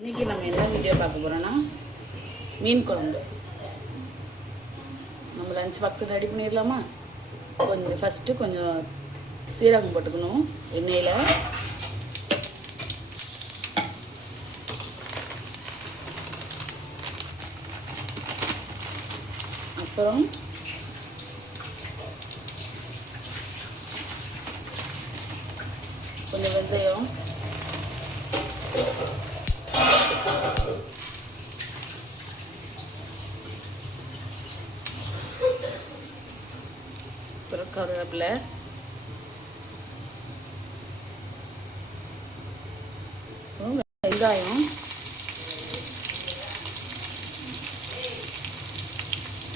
இன்றைக்கி நம்ம என்ன வீடியோ பார்க்க போகிறோன்னா மீன் குழம்பு. நம்ம லஞ்ச் பாக்ஸ் ரெடி பண்ணிடலாமா? ஃபஸ்ட்டு கொஞ்சம் சீரகம் போட்டுக்கணும் எண்ணெயில். அப்புறம் கொஞ்சம் வெந்தயம், அப்புறம் கருவேப்பிலை, வெங்காயம்.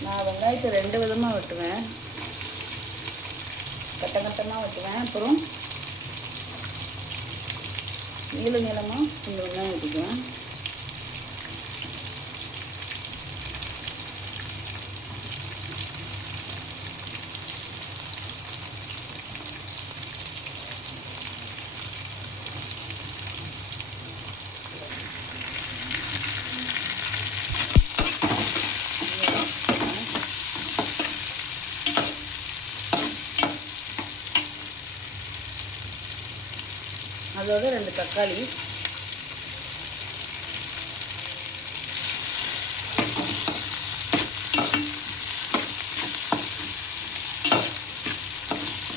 நான் வெங்காயத்தை 2 விதமாக வெட்டுவேன். கட்டமாக வெட்டுவேன். அப்புறம் நீளமாக இந்த வெங்காயம் வெட்டிக்குவேன். அதோட 2 தக்காளி,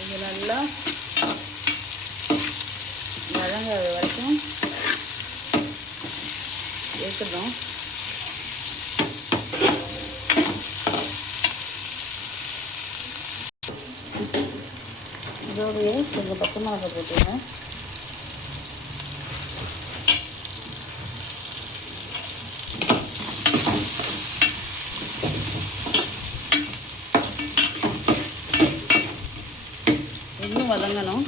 இது நல்லா வதங்காத வரைக்கும் எடுத்துடும். இதோடைய கொஞ்சம் பச்சை மிளகாய் போட்டுருவேன். இன்னும் வதங்கணும்.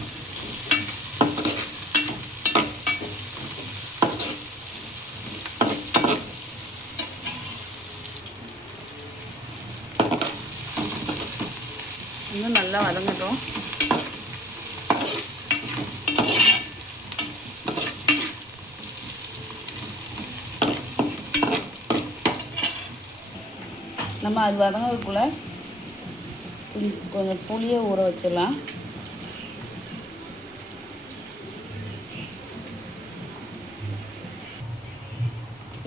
இன்னும் நல்லா வதங்கட்டும். நம்ம அது வதங்கிறதுக்குள்ள கொஞ்சம் புளியை ஊற வச்சிடலாம்.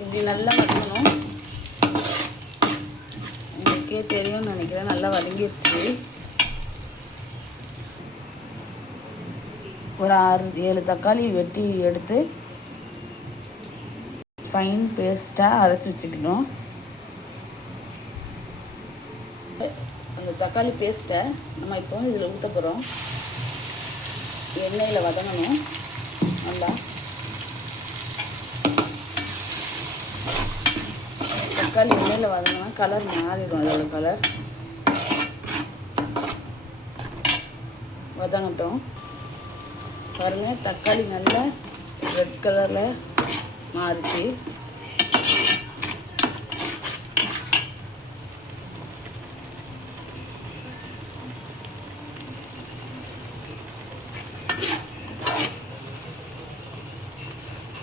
இப்படி நல்லா வதங்கணும். உங்களுக்கே தெரியும்னு நினைக்கிறேன். நல்லா வதங்கிடுச்சு. ஒரு 6-7 தக்காளி வெட்டி எடுத்து ஃபைன் பேஸ்ட்டாக அரைச்சி வச்சுக்கணும். அந்த தக்காளி பேஸ்ட்டை நம்ம இப்போ இதில் ஊற்ற போகிறோம். எண்ணெயில் வதங்கணும் நல்லா. தக்காளி எண்ணெயில் வதங்கினா கலர் மாறிடும். அதோட கலர் வதங்கட்டும். பாருங்கள், தக்காளி நல்லா ரெட் கலரில் மாறிச்சு.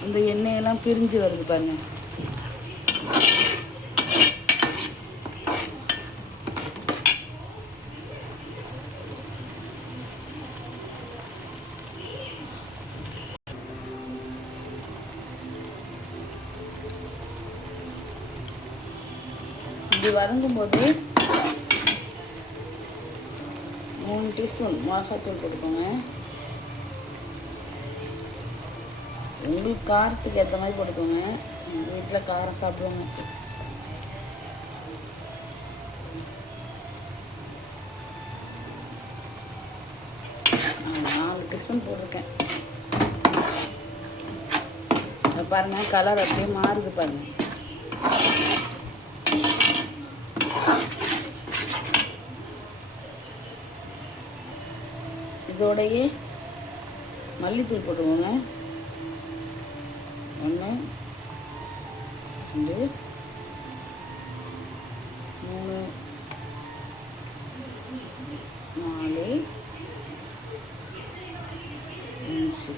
இந்த எண்ணெயெல்லாம் பிரிஞ்சு வருது பாருங்க. இது வதங்கும்போது 3 டீஸ்பூன் மிளகாத்தூள் போட்டுக்கோங்க. உங்களுக்கு காரத்துக்கு ஏற்ற மாதிரி போட்டுக்கோங்க. எங்கள் வீட்டில் காரம் சாப்பிடுவாங்க. நான் 4 டீஸ்பூன் போட்டிருக்கேன். பாருங்கள், கலர் அப்படியே மாறுது பாருங்கள். இதோடையே மல்லித்தூள் போட்டுக்கோங்க. 1 2 3 4 5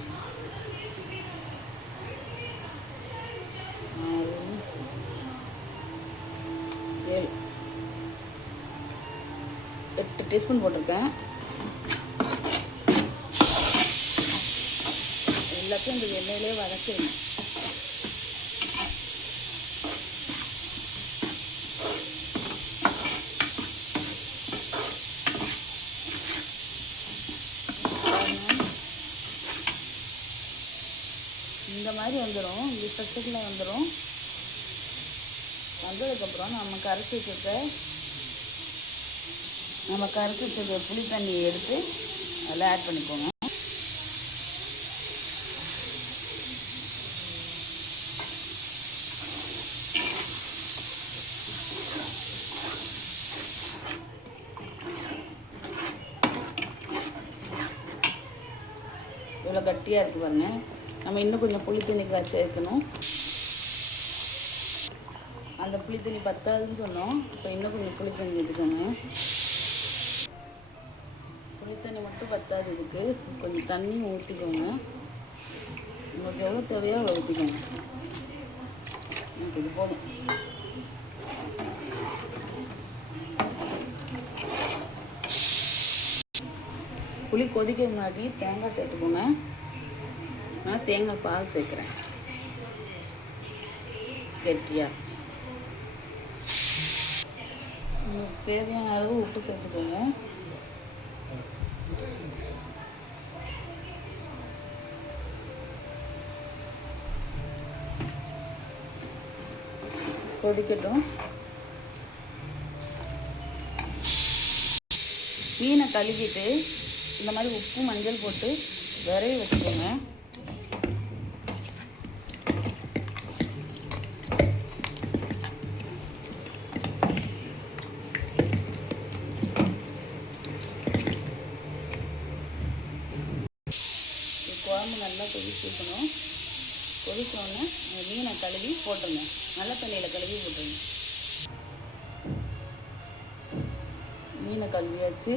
டீஸ்பூன் போட்டிருக்கேன். எல்லாத்தையும் இந்த எண்ணெயிலே வதக்கிடணும். இந்த மாதிரி வந்துடும், இந்த ஸ்பெஷலில் வந்துடும். வந்ததுக்கப்புறம் நம்ம கரைச்சி வச்சுருக்க புளி தண்ணியை எடுத்து அதில் ஆட் பண்ணிக்கோங்க. இவ்வளோ கட்டியாக இருக்குது பாருங்க. நம்ம இன்னும் கொஞ்சம் புளி தண்ணி சேர்க்கணும். அந்த புளி தண்ணி பத்தாதுன்னு சொன்னோம். இப்போ இன்னும் கொஞ்சம் புளி தண்ணி எடுத்துக்கோங்க. புளி தண்ணி மட்டும் பத்தாது, இதுக்கு கொஞ்சம் தண்ணி ஊற்றிக்கோங்க. உங்களுக்கு எவ்வளோ தேவையோ அவ்வளோ ஊற்றிக்கோங்க. எனக்கு இது போதும். புளி கொதிக்க முன்னாடி தேங்காய் சேர்த்துக்கோங்க. நான் தேங்காய் பால் சேர்க்குறேன் கெட்டியாக. உங்களுக்கு தேவையான அளவு உப்பு சேர்த்துக்கோங்க. கொதிக்கட்டும். மீனை கழுவிட்டு இந்த மாதிரி உப்பு மஞ்சள் போட்டு விரைவி வச்சுக்கோங்க. குழம்பு நல்லா கொதிச்சுக்கணும். கொதிச்சோடனே மீனை கழுவி போட்டுருங்க. நல்ல தண்ணியில் கழுவி போட்டுருங்க. மீனை கழுவியாச்சு.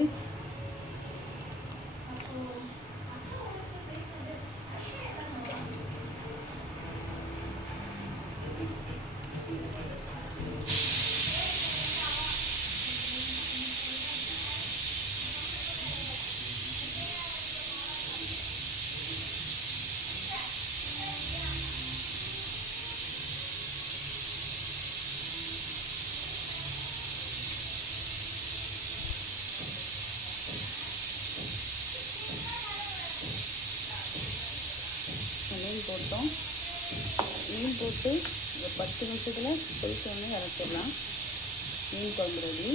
மீன் போட்டோம். மீன் போட்டு ஒரு 10 நிமிஷத்தில் கொதிச்சோடனே இறக்கிடலாம். மீன் குழம்பு ரெடி.